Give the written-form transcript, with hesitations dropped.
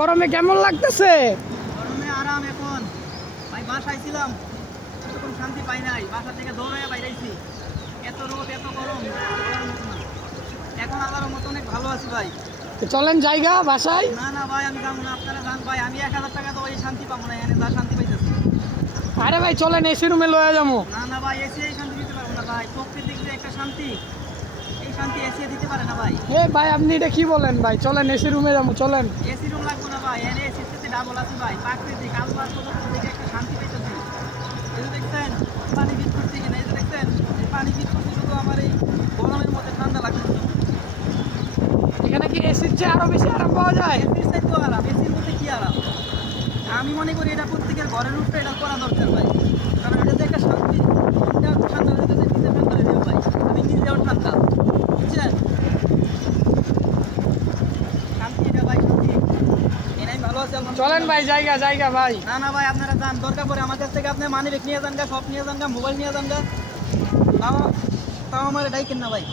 গরমে কেমন লাগতেছে? গরমে আরাম এখন। ভাই বাসায় ছিলাম, এতক্ষণ শান্তি পাই নাই। বাসা থেকে দৌড়ে বাইরেছি, এত রোদ এত গরম বলার মতো না। এখন আল্লাহর মতো অনেক ভালো আছি ভাই। তো চলেন জায়গা বাসায়। না না ভাই, আমি যাবো না, আপনারা যান ভাই। আমি 1000 টাকা তো ওই শান্তি পাবো না, এখানে যা শান্তি পাইতেছি। আরে ভাই চলেন এসি রুমে লয়ে যাবো। না না ভাই, এসি এই শান্তি দিতে পারবো না ভাই। প্রকৃতির যে একটা শান্তি, এই শান্তি এসি দিতে পারে না ভাই। এ ভাই আপনি এটা কি বলেন ভাই? চলেন এসি রুমে যাবো, চলেন। এসি রুম লাগবো না ভাই, এনে এসির সাথে ডাবল আছে ভাই। প্রাকৃতিক আল্লাহর প্রদত্ত থেকে একটা শান্তি পাইতেছি। এই যে দেখছেন পানি বিট করছে কিনা, এই যে দেখছেন এই পানি বিট করছে, শুধু আমার এই গরমের মধ্যে ঠান্ডা লাগতেছে। এখানে কি এসির চেয়ে আরো বেশি আরাম পাওয়া যায়? এসির চাইতেও আরাম, এসির মধ্যে কি আরাম। আমি মনে করি এটা প্রত্যেকের ঘরের উপরে এটা করা দরকার ভাই। কারণ এটা যে একটা শান্তি, এটা ঠান্ডা হয়ে যাচ্ছে, নিজে ঠান্ডা হয়ে যাবে ভাই। আমি নিজেও ঠান্ডা, বুঝছেন? শান্তি এটা ভাই, শান্তি এটাই ভালো আছে আলহামদুলিল্লাহ। চলেন ভাই জায়গা জায়গা ভাই। না না ভাই, আপনারা যান, দরকার পড়ে আমার কাছ থেকে আপনি মানি ব্যাগ নিয়ে যান গা, সব নিয়ে যান গা, মোবাইল নিয়ে যান গা, তাও তাও আমার এটাই কেন না ভাই।